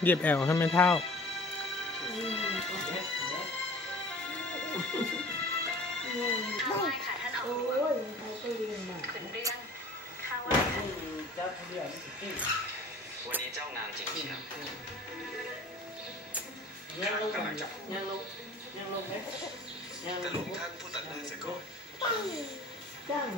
เหยียบแอลให้ไม่เท่าข้าวไหว้ค่ะท่านออกหลวงขึ้นเรื่องข้าวไหว้ค่ะวันนี้เจ้างามจริงเชียวยังลงแต่ลุงท่านผู้ตัดหน้าเสียก่อนจ้าง